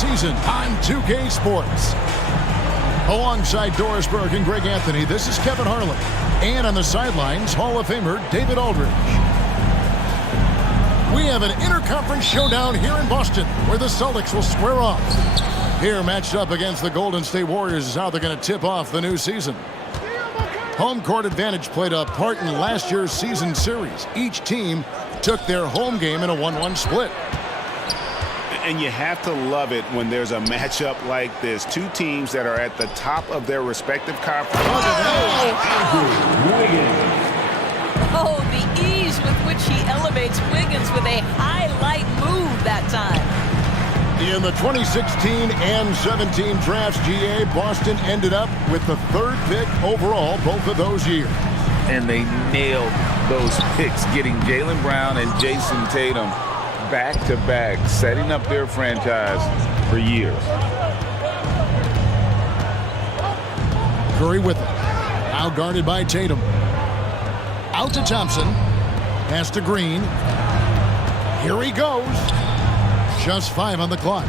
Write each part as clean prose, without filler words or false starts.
season on 2K Sports. Alongside Doris Burke and Greg Anthony, this is Kevin Harlan. And on the sidelines, Hall of Famer David Aldridge. We have an interconference showdown here in Boston where the Celtics will square off. Here matched up against the Golden State Warriors is how they're going to tip off the new season. Home court advantage played a part in last year's season series. Each team took their home game in a 1-1 split. And you have to love it when there's a matchup like this. Two teams that are at the top of their respective conference. Oh, the ease with which he elevates Wiggins with a highlight move that time. In the 2016 and 17 drafts, GA, Boston ended up with the 3rd pick overall both of those years. And they nailed those picks, getting Jaylen Brown and Jason Tatum back-to-back, setting up their franchise for years. Curry with it. Now guarded by Tatum. Out to Thompson. Pass to Green. Here he goes. Just 5 on the clock.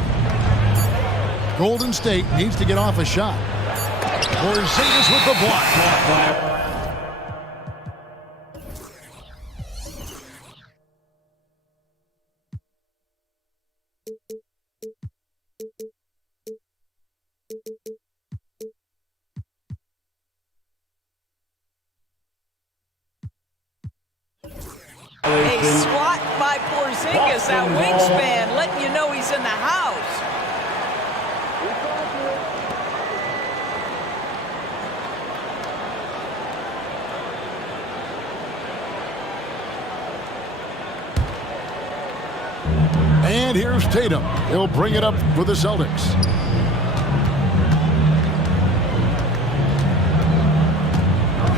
Golden State needs to get off a shot. Porzingis with the block. A swat by Porzingis, that wingspan, letting you know he's in the house. And here's Tatum. He'll bring it up for the Celtics.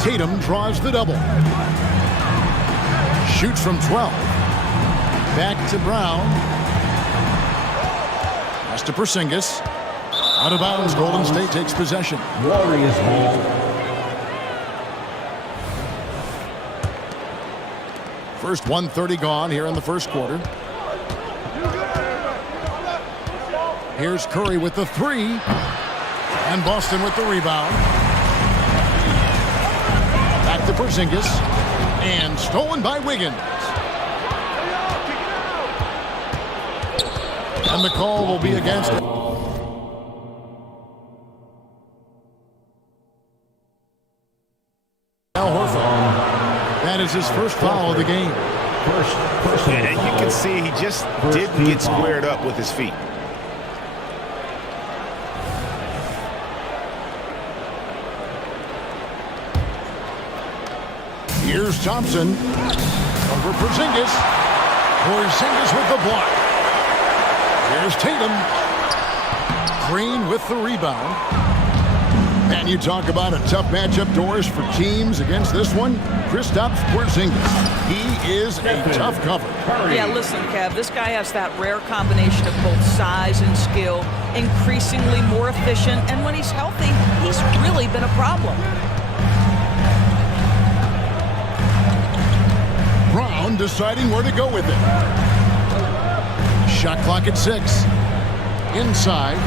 Tatum draws the double. Shoots from 12. Back to Brown. Pass to Porzingis. Out of bounds, Golden State takes possession. Warriors ball. First 1:30 gone here in the first quarter. Here's Curry with the 3. And Boston with the rebound. Back to Porzingis. And stolen by Wiggins. And the call will be against him. Al Horford. That is his first foul of the game. And you can see he just didn't get squared up with his feet. Here's Thompson. Over Porzingis. Porzingis with the block. Here's Tatum. Green with the rebound. And you talk about a tough matchup, Doris, for teams against this one. Kristaps Porzingis. He is a tough cover. Yeah, listen, Kev, this guy has that rare combination of both size and skill, increasingly more efficient, and when he's healthy, he's really been a problem. Brown deciding where to go with it. Shot clock at 6. Inside.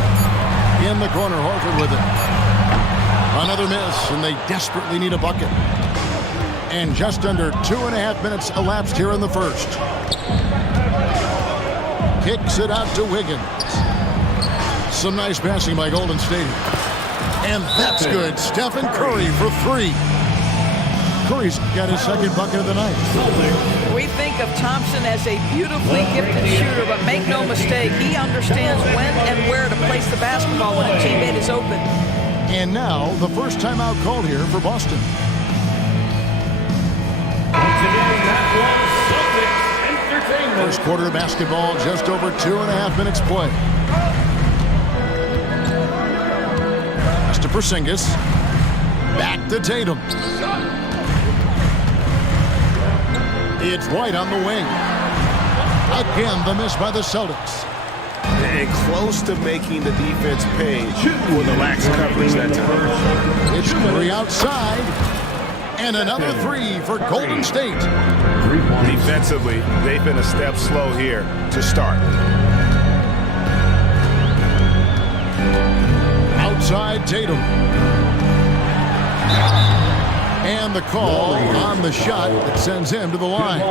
In the corner, Horford with it. Another miss, and they desperately need a bucket. And just under 2.5 minutes elapsed here in the first. Kicks it out to Wiggins. Some nice passing by Golden State. And that's good. Stephen Curry for 3. Curry's got his second bucket of the night. We think of Thompson as a beautifully gifted shooter, but make no mistake, he understands when and where to place the basketball when a teammate is open. And now, the first timeout called here for Boston. First quarter of basketball, just over 2.5 minutes play. Pass to Porzingis. Back to Tatum. It's White on the wing. Again, the miss by the Celtics. And close to making the defense pay for the lax coverage that time. It's Curry outside. And another 3 for Golden State. Defensively, they've been a step slow here to start. Tatum. And the call on the shot that sends him to the line.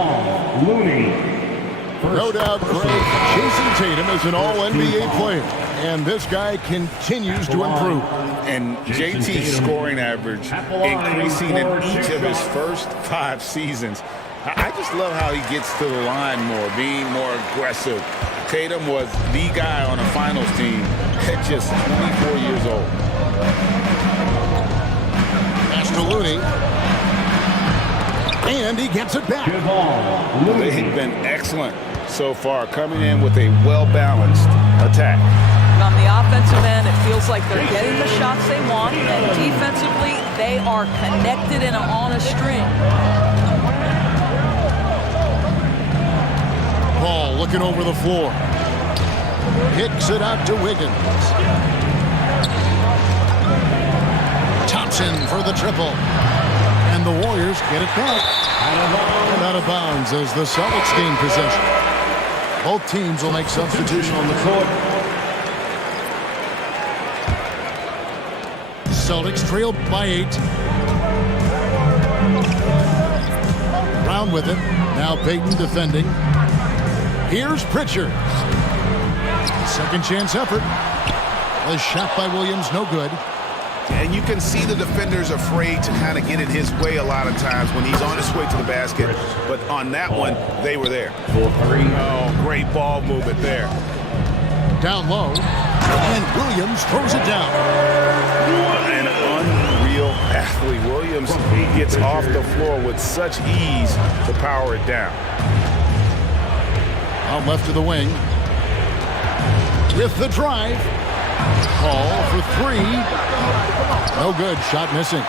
No doubt, Craig, Jason Tatum is an all-NBA player, and this guy continues to improve. And JT's scoring average increasing in each of his first 5 seasons. I just love how he gets to the line more, being more aggressive. Tatum was the guy on a finals team at just 24 years old. Pass to Looney. And he gets it back. They've been excellent so far, coming in with a well-balanced attack. And on the offensive end, it feels like they're getting the shots they want, and defensively, they are connected and on a string. Ball looking over the floor. Kicks it out to Wiggins. Thompson for the triple. And the Warriors get it back. And out of bounds as the Celtics gain possession. Both teams will make substitution on the court. Celtics trail by 8. Brown with it. Now Payton defending. Here's Pritchard. Second chance effort. The shot by Williams, no good. And you can see the defenders afraid to kind of get in his way a lot of times when he's on his way to the basket. But on that one, they were there. Oh, great ball movement there. Down low. And Williams throws it down. An unreal athlete. Williams gets off the floor with such ease to power it down. Out left to the wing. With the drive. Call for 3. No good. Shot missing.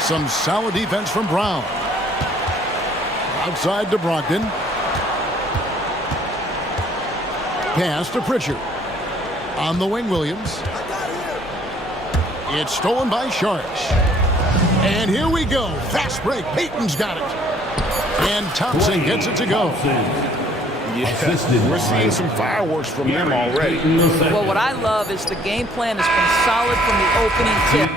Some solid defense from Brown. Outside to Brogdon. Pass to Pritchard. On the wing, Williams. It's stolen by Sharks. And here we go. Fast break. Payton's got it. And Thompson gets it to go. Yeah, we're seeing some fireworks from them already. Well, what I love is the game plan has been solid from the opening tip.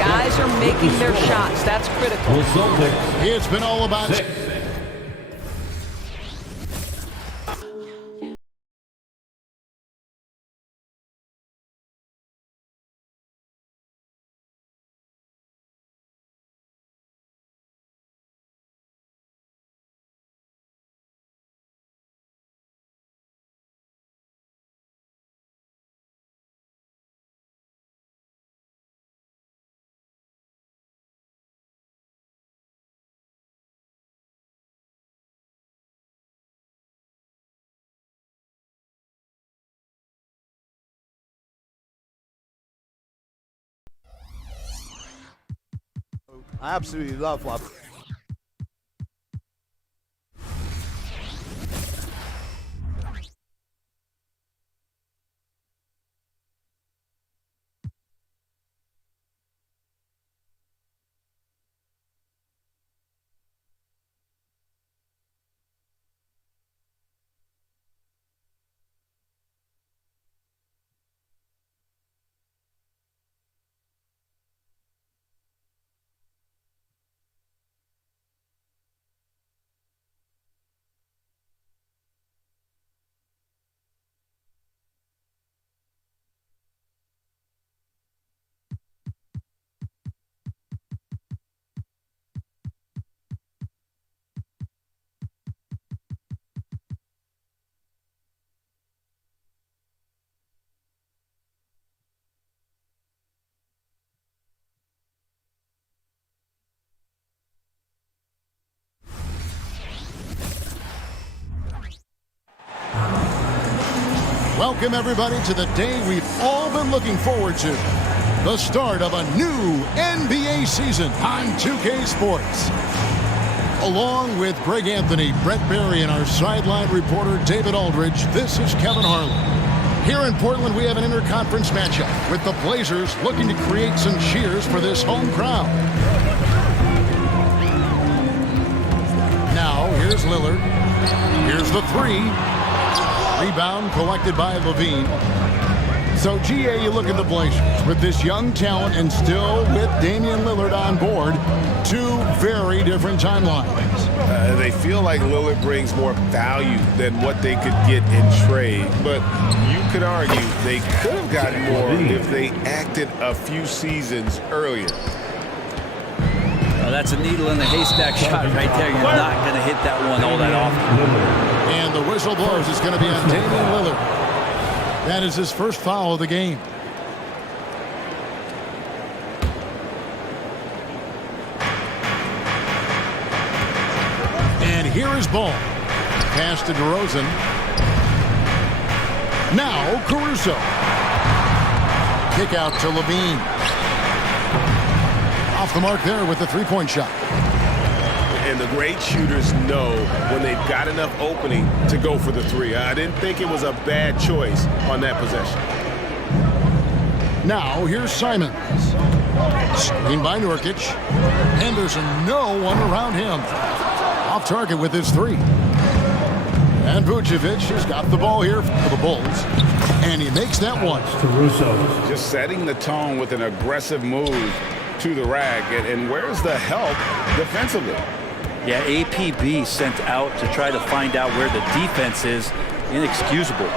Guys are making their shots. That's critical. It's been all about... I absolutely love what Welcome, everybody, to the day we've all been looking forward to. The start of a new NBA season on 2K Sports. Along with Greg Anthony, Brett Barry, and our sideline reporter, David Aldridge, this is Kevin Harlan. Here in Portland, we have an interconference matchup with the Blazers looking to create some cheers for this home crowd. Now, here's Lillard. Here's the three. Rebound collected by Levine. So, GA, you look at the Blazers with this young talent and still with Damian Lillard on board. Two very different timelines. They feel like Lillard brings more value than what they could get in trade. But you could argue they could have gotten more if they acted a few seasons earlier. That's a needle in the haystack shot right there. You're not going to hit that one all that often. And the whistle blows. It's going to be on Damian Lillard. That is his first foul of the game. And here is ball. Pass to DeRozan. Now Caruso. Kick out to Levine. Off the mark there with the three-point shot. And the great shooters know when they've got enough opening to go for the three. I didn't think it was a bad choice on that possession. Now here's Simons. Screen by Nurkic. Henderson, no one around him. Off target with his three. And Vucevic has got the ball here for the Bulls. And he makes that one. Just setting the tone with an aggressive move to the rack. And where's the help defensively? Yeah, APB sent out to try to find out where the defense is. Inexcusable.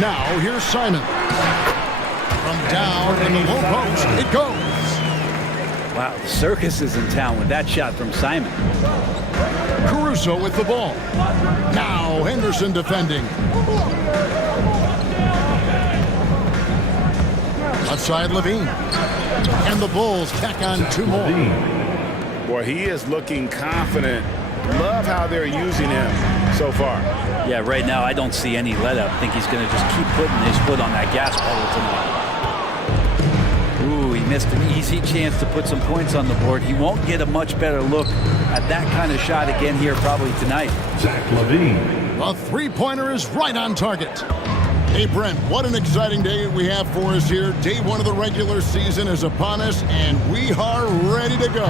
Now here's Simon. From down in the low post, it goes. Wow, the circus is in town with that shot from Simon. Caruso with the ball. Now Henderson defending. Left side Levine. And the Bulls tack on two more. Boy, he is looking confident. Love how they're using him so far. Yeah, right now I don't see any let up. I think he's going to just keep putting his foot on that gas pedal tonight. Ooh, he missed an easy chance to put some points on the board. He won't get a much better look at that kind of shot again here probably tonight. Zach Levine. A three-pointer is right on target. Hey, Brent, what an exciting day we have for us here. Day one of the regular season is upon us, and we are ready to go.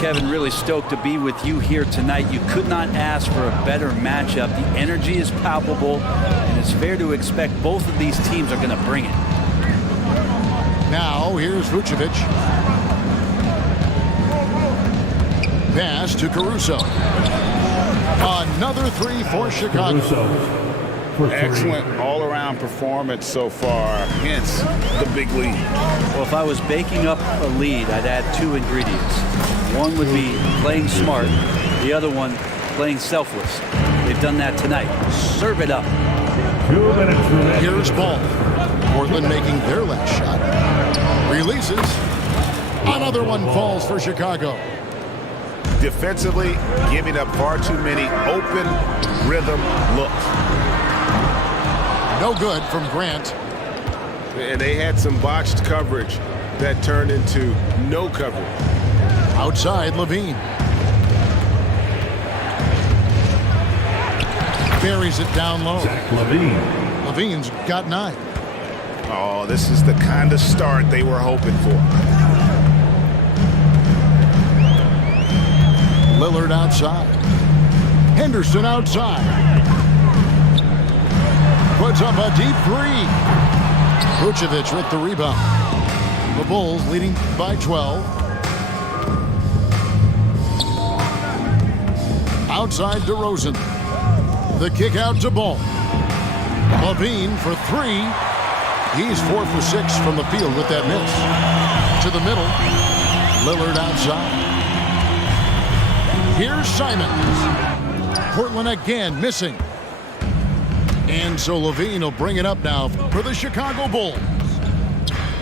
Kevin, really stoked to be with you here tonight. You could not ask for a better matchup. The energy is palpable, and it's fair to expect both of these teams are going to bring it. Now, here's Vucevic. Pass to Caruso. Another three for Chicago. Excellent all-around performance so far, hence the big lead. Well, if I was baking up a lead, I'd add two ingredients. One would be playing smart. The other one, playing selfless. They've done that tonight. Serve it up. 2 minutes remaining. Here's ball. Portland making their last shot. Releases. Another one falls for Chicago. Defensively, giving up far too many open rhythm looks. No good from Grant. And they had some botched coverage that turned into no coverage. Outside, Levine. Buries it down low. Zach Levine. Levine's got 9. Oh, this is the kind of start they were hoping for. Lillard outside. Henderson outside. Puts up a deep three. Vucevic with the rebound. The Bulls leading by 12. Outside DeRozan. The kick out to Ball. Levine for 3. He's 4 for 6 from the field with that miss. To the middle. Lillard outside. Here's Simons. Portland again missing. And so Levine will bring it up now for the Chicago Bulls.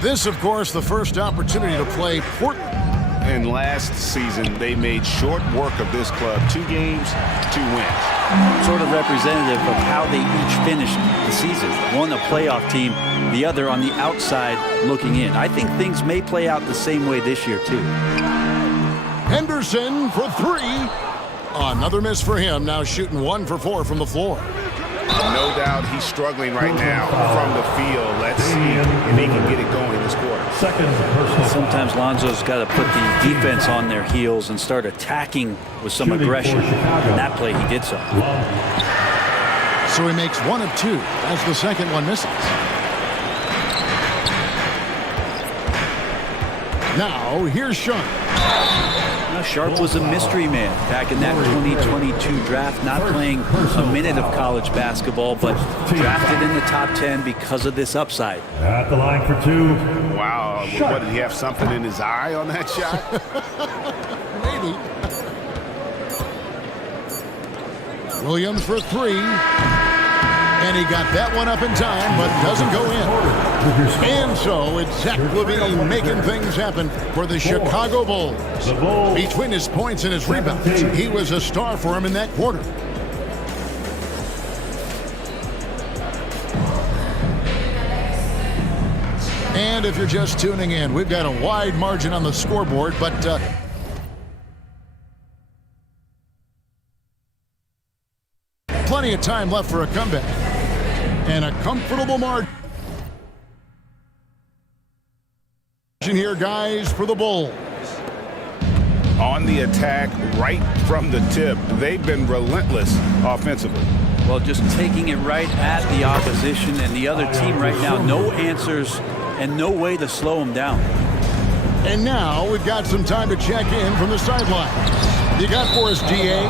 This, of course, the first opportunity to play Portland. And last season, they made short work of this club. 2 games, 2 wins. Sort of representative of how they each finished the season. One a playoff team, the other on the outside looking in. I think things may play out the same way this year, too. Henderson for 3. Another miss for him, now shooting 1 for 4 from the floor. No doubt he's struggling right now from the field. Let's see if he can get it going this quarter. Second personal. Sometimes Lonzo's got to put the defense on their heels and start attacking with some aggression. And that play, he did so. So he makes 1 of 2 as the second one misses. Now, here's Sharp. Now, Sharp was a mystery man back in that 2022 draft, not playing a minute of college basketball, but drafted in the top 10 because of this upside. At the line for 2. Wow. What, did he have something in his eye on that shot? Maybe. Williams for 3. And he got that one up in time, but doesn't go in. And so it's Zach LaVine making things happen for the Chicago Bulls. Between his points and his rebounds, he was a star for him in that quarter. And if you're just tuning in, we've got a wide margin on the scoreboard, but plenty of time left for a comeback. And a comfortable margin here, guys, for the Bulls. On the attack right from the tip. They've been relentless offensively. Well, just taking it right at the opposition and the other team right now. No answers and no way to slow them down. And now we've got some time to check in from the sidelines. You got for us, DA?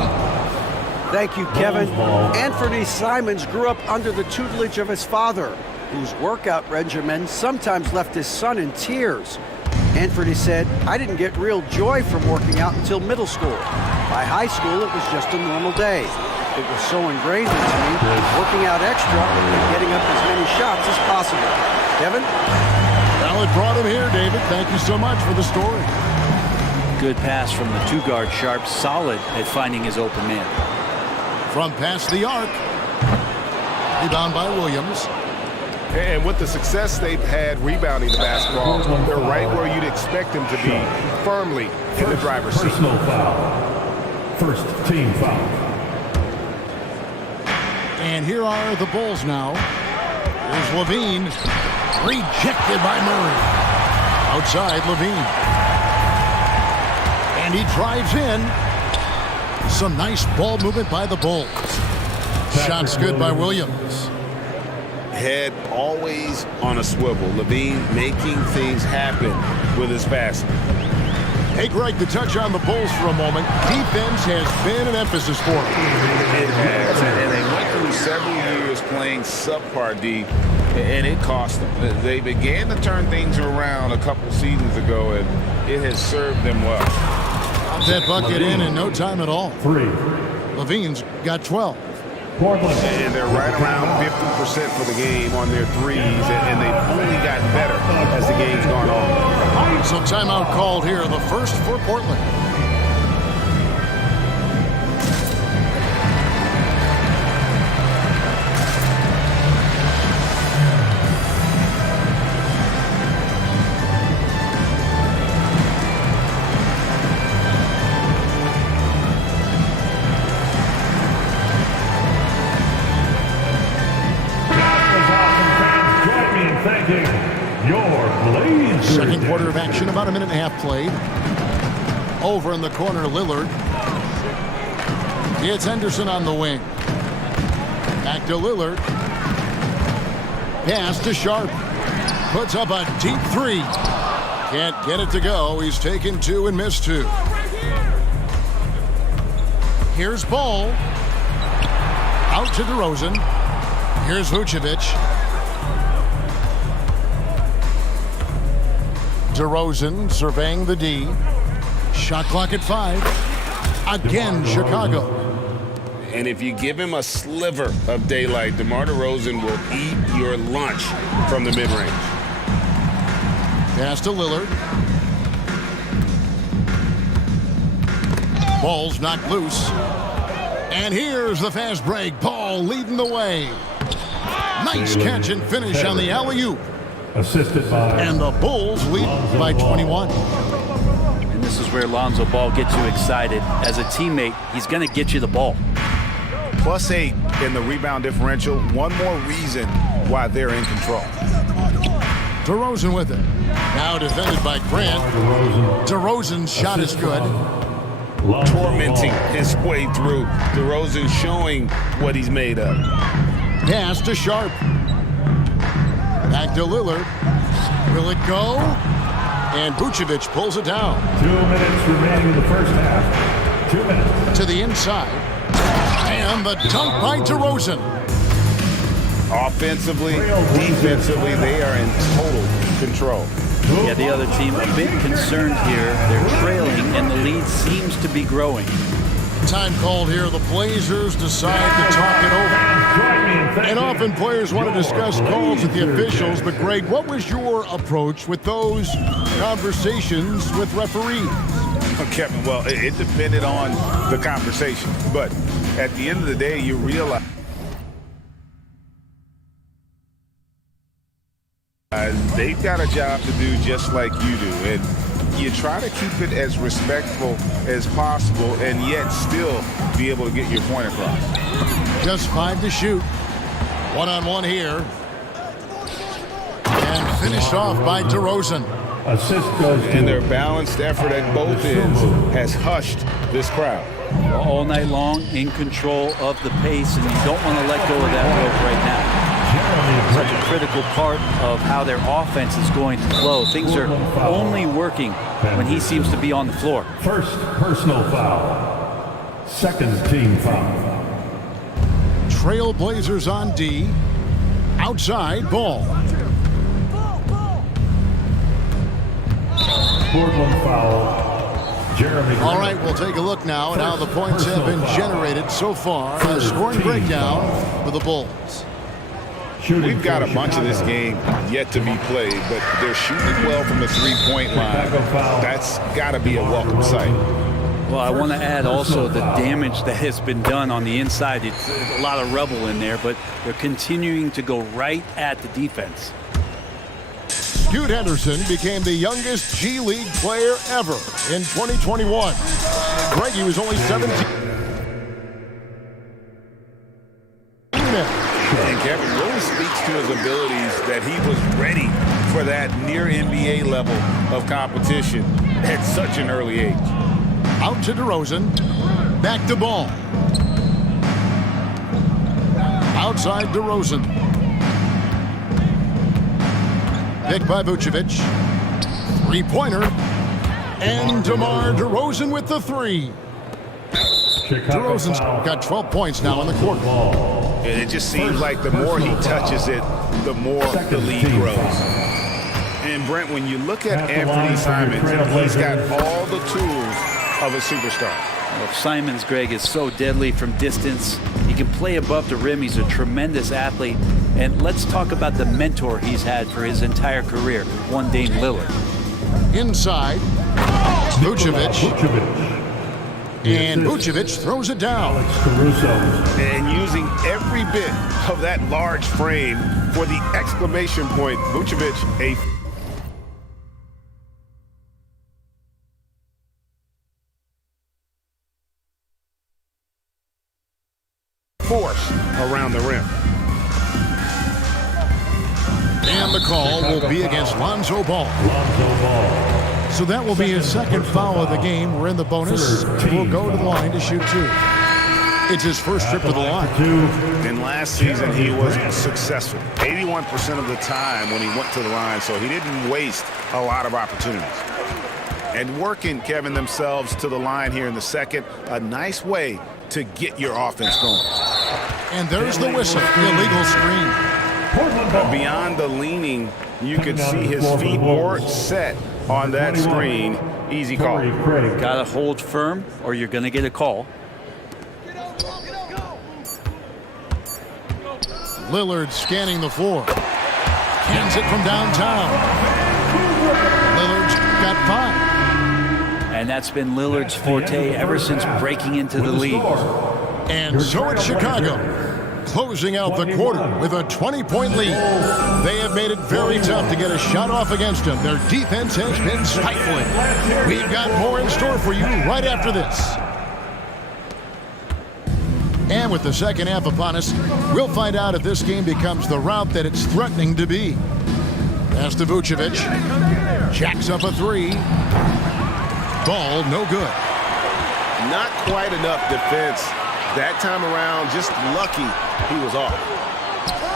Thank you, Kevin. Anthony Simons grew up under the tutelage of his father, whose workout regimen sometimes left his son in tears. Anthony said, "I didn't get real joy from working out until middle school. By high school, it was just a normal day. It was so ingrained into me, working out extra and getting up as many shots as possible." Kevin? Well, it brought him here, David. Thank you so much for the story. Good pass from the two-guard Sharp, solid at finding his open man. From past the arc. Rebound by Williams. And with the success they've had rebounding the basketball, they're right where you'd expect them to be, firmly in the driver's seat. Personal foul. First team foul. And here are the Bulls now. Here's Levine. Rejected by Murray. Outside Levine. And he drives in. Some nice ball movement by the Bulls. Shots good by Williams. Head always on a swivel. LaVine making things happen with his passing. Hey, Greg, to touch on the Bulls for a moment, defense has been an emphasis for them. It has, and they went through several years playing subpar D, and it cost them. They began to turn things around a couple seasons ago, and it has served them well. That bucket in no time at all. 3. Levine's got 12. Portland. And they're right around 50% for the game on their threes, and they've only gotten better as the game's gone on. So timeout called here, the first for Portland. Second quarter of action, about a minute and a half played. Over in the corner, Lillard. It's Henderson on the wing. Back to Lillard. Pass to Sharp. Puts up a deep 3. Can't get it to go. He's taken 2 and missed 2. Here's Ball. Out to DeRozan. Here's Vucevic. DeRozan surveying the D. Shot clock at 5. Again, Chicago. And if you give him a sliver of daylight, DeMar DeRozan will eat your lunch from the mid-range. Pass to Lillard. Ball's knocked loose. And here's the fast break. Ball leading the way. Nice catch and finish on the alley-oop. Assisted by. And the Bulls lead by 21. And this is where Lonzo Ball gets you excited. As a teammate, he's going to get you the ball. +8 in the rebound differential. One more reason why they're in control. DeRozan with it. Now defended by Grant. DeRozan's shot is good. Tormenting his way through. DeRozan showing what he's made of. Pass to Sharp. Back to Lillard. Will it go? And Vucevic pulls it down. 2 minutes remaining in the first half. 2 minutes. To the inside. And the dunk by DeRozan. Offensively, defensively, they are in total control. Yeah, the other team a bit concerned here. They're trailing, and the lead seems to be growing. Time called here. The Blazers decide to talk it over. And often players want to discuss calls with the officials. But, Greg, what was your approach with those conversations with referees? Kevin, well, it depended on the conversation. But at the end of the day, you realize they've got a job to do just like you do. And you try to keep it as respectful as possible and yet still be able to get your point across. Just 5 to shoot. One-on-one here. And finished off by DeRozan. Assist goes to And their balanced effort at both ends has hushed this crowd. All night long, in control of the pace, and you don't want to let go of that rope right now. Such a critical part of how their offense is going to flow. Things are only working when he seems to be on the floor. First personal foul. Second team foul. Trailblazers on D. Outside ball. Portland foul. Jeremy. All right, we'll take a look now at how the points have been generated so far. A scoring breakdown for the Bulls. We've got a bunch of this game yet to be played, but they're shooting well from the three-point line. That's got to be a welcome sight. Well, I want to add also the damage that has been done on the inside. It's a lot of rubble in there, but they're continuing to go right at the defense. Scoot Henderson became the youngest G League player ever in 2021. Greggy was only 17. And Kevin really speaks to his abilities that he was ready for that near NBA level of competition at such an early age. Out to DeRozan. Back to ball. Outside DeRozan. Picked by Vucevic. Three-pointer. And DeMar DeRozan with the three. DeRozan's got 12 points now in the quarter. And it just seems like the more he touches it, the more the lead grows. And Brent, when you look at Anthony Simons, he's got all the tools of a superstar. Well, Simons, Greg, is so deadly from distance. He can play above the rim. He's a tremendous athlete. And let's talk about the mentor he's had for his entire career, one Dame Lillard. Inside, Vucevic. And Vucevic throws it down. And using every bit of that large frame for the exclamation point, Vucevic, a force around the rim. And the call will be against Lonzo Ball. So that will be his second foul of the game. We're in the bonus. We'll go to the line to shoot two. It's his first trip to the line. And last season he was successful 81% of the time when he went to the line, so he didn't waste a lot of opportunities. And working, Kevin, themselves to the line here in the second, a nice way to get your offense going. And there's the whistle, illegal screen. Beyond the leaning, you could see his feet more set on that screen. Easy call. Got to hold firm or you're going to get a call. Lillard scanning the floor. Cans it from downtown. Lillard's got 5. And that's been Lillard's forte ever since breaking into the league. And so it's Chicago closing out the quarter with a 20-point lead. They have made it very tough to get a shot off against them. Their defense has been stifling. We've got more in store for you right after this. And with the second half upon us, we'll find out if this game becomes the route that it's threatening to be. Pass to Vucevic. Jacks up a three. Ball no good. Not quite enough defense that time around. Just lucky he was off.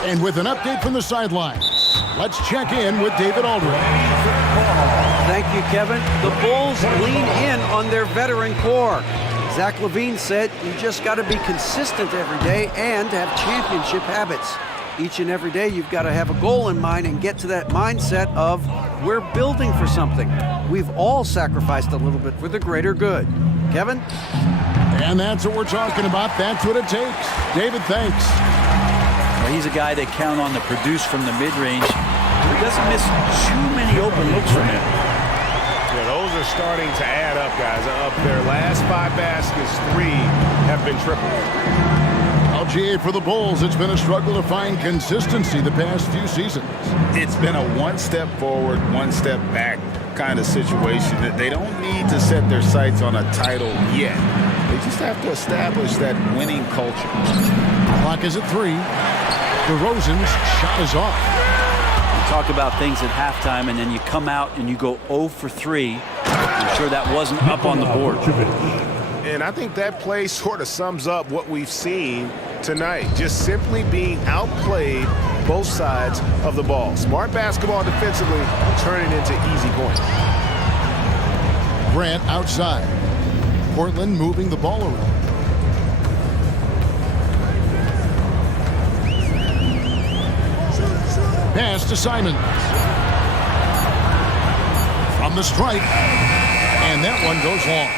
And with an update from the sidelines, let's check in with David Aldridge. Thank you, Kevin. The Bulls lean in on their veteran core. Zach LaVine said you just got to be consistent every day and have championship habits. Each and every day you've got to have a goal in mind and get to that mindset of we're building for something. We've all sacrificed a little bit for the greater good. Kevin? And that's what we're talking about. That's what it takes. David, thanks. Well, he's a guy they count on to produce from the mid-range. He doesn't miss too many open looks from him. Yeah, those are starting to add up, guys. Up their last 5 baskets, 3 have been triple. LGA for the Bulls. It's been a struggle to find consistency the past few seasons. It's been a one step forward, one step back kind of situation. That they don't need to set their sights on a title yet. They just have to establish that winning culture. Clock is at 3. DeRozan's shot is off. Talk about things at halftime, and then you come out and you go 0 for 3. I'm sure that wasn't up on the board. And I think that play sort of sums up what we've seen tonight. Just simply being outplayed both sides of the ball. Smart basketball defensively, turning into easy points. Grant outside. Portland moving the ball around. Pass to Simons. From the stripe. And that one goes long.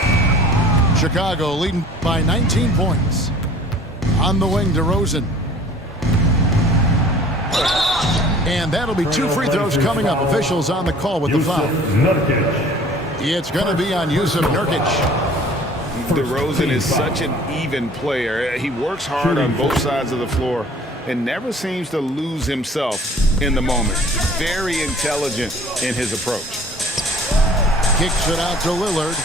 Chicago leading by 19 points. On the wing, DeRozan. And that'll be 2 free throws coming up. Officials on the call with the foul. It's going to be on Yusuf Nurkic. DeRozan is such an even player. He works hard on both sides of the floor and never seems to lose himself in the moment. Very intelligent in his approach. Kicks it out to Lillard.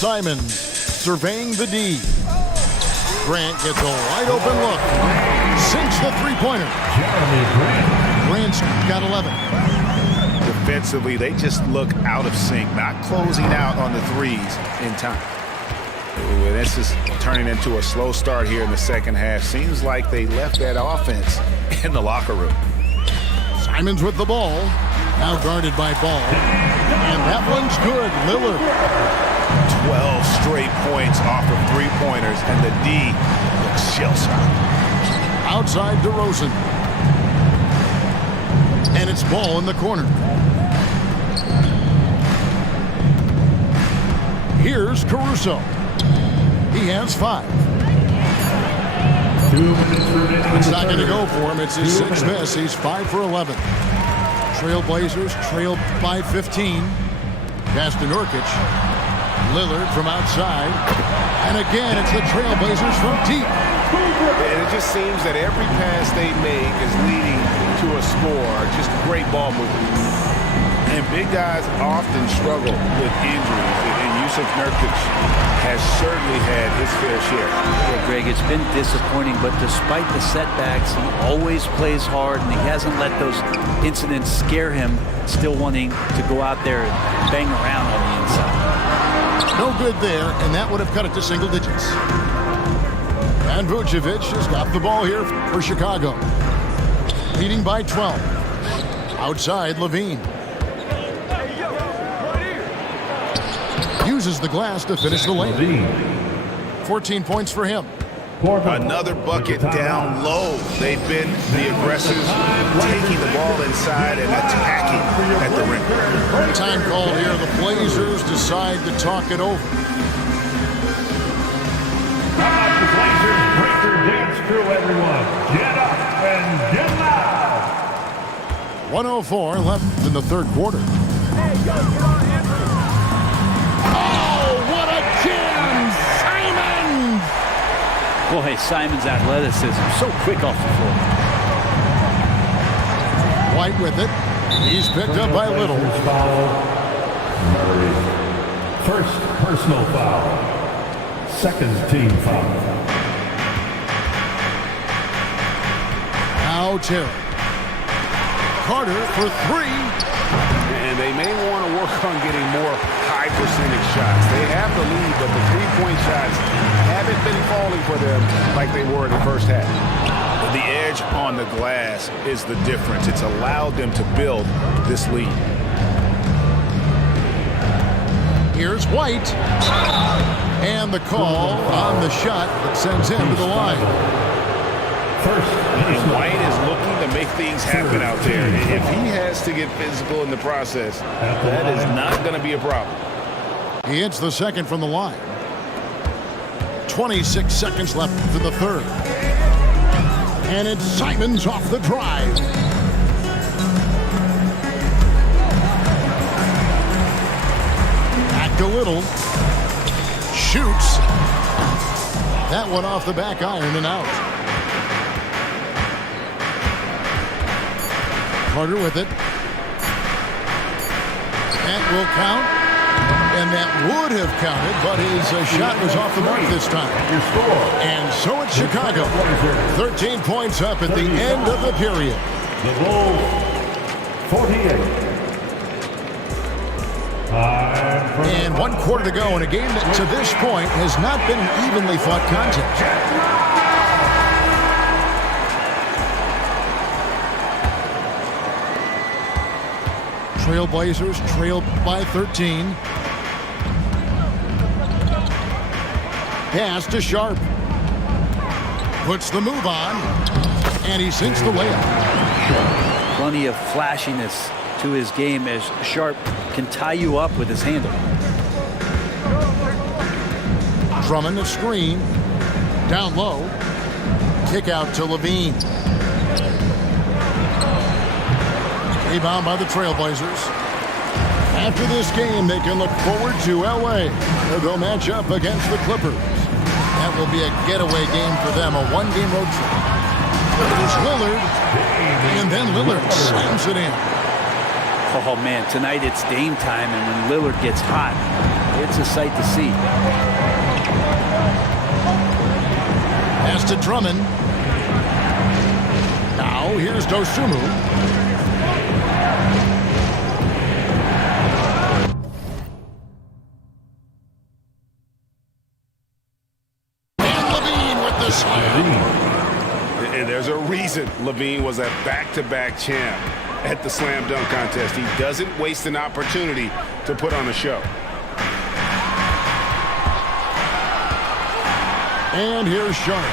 Simons surveying the D. Grant gets a wide open look. Sinks the three-pointer. Grant's got 11. Defensively, they just look out of sync, not closing out on the threes in time. Ooh, and this is turning into a slow start here in the second half. Seems like they left that offense in the locker room. Simons with the ball. Now guarded by Ball. And that one's good. Lillard. 12 straight points off of 3-pointers, and the D looks shell-shocked. Outside DeRozan. And it's Ball in the corner. Here's Caruso. He has 5. It's not going to go for him. It's his 6th miss. He's 5 for 11. Trailblazers trail by 15. Pass to Nurkic. Lillard from outside. And again, it's the Trailblazers from deep. And it just seems that every pass they make is leading to a score. Just great ball movement. And big guys often struggle with injuries. And Yusuf Nurkic has certainly had his fair share. Yeah, Greg, it's been disappointing, but despite the setbacks, he always plays hard, and he hasn't let those incidents scare him, still wanting to go out there and bang around on the inside. No good there, and that would have cut it to single digits. And Vucevic has got the ball here for Chicago. Leading by 12. Outside, LaVine. Uses the glass to finish the lane. 14 points for him. Another bucket down low. They've been the aggressors, taking the ball inside and attacking at the rim. Time called here. The Blazers decide to talk it over. How about the Blazers break their dance crew, everyone? Get up and get loud. 1:04 left in the third quarter. Boy, Simon's athleticism so quick off the floor. White with it. He's picked up by Little. First personal foul. Second team foul. Now Terry. Carter for three. And they may want to work on getting more high percentage shots. They have the lead, but the three-point shots haven't been falling for them like they were in the first half. The edge on the glass is the difference. It's allowed them to build this lead. Here's White. And the call on the shot that sends him to the line. And White is looking to make things happen out there. If he has to get physical in the process, that is not going to be a problem. He hits the second from the line. 26 seconds left in the third. And it's Simons off the drive. Back to Little. Shoots. That one off the back iron and out. Carter with it. That will count. And that would have counted, but his shot was off the mark this time. And so it's Chicago. 13 points up at the end of the period. The Bulls, 48. And 1 quarter to go in a game that to this point has not been an evenly fought contest. Trailblazers trailed by 13. Pass to Sharp. Puts the move on. And he sinks the layup. Plenty of flashiness to his game as Sharp can tie you up with his handle. Drummond a screen. Down low. Kick out to Levine. Rebound by the Trailblazers. After this game, they can look forward to L.A. They'll match up against the Clippers. That will be a getaway game for them, a one-game road trip. It's Lillard, and then Lillard slams it in. Oh, man, tonight it's Dame time, and when Lillard gets hot, it's a sight to see. Pass to Drummond. Now, here's Dosunmu. And there's a reason Levine was a back-to-back champ at the slam dunk contest. He doesn't waste an opportunity to put on a show. And here's Sharp.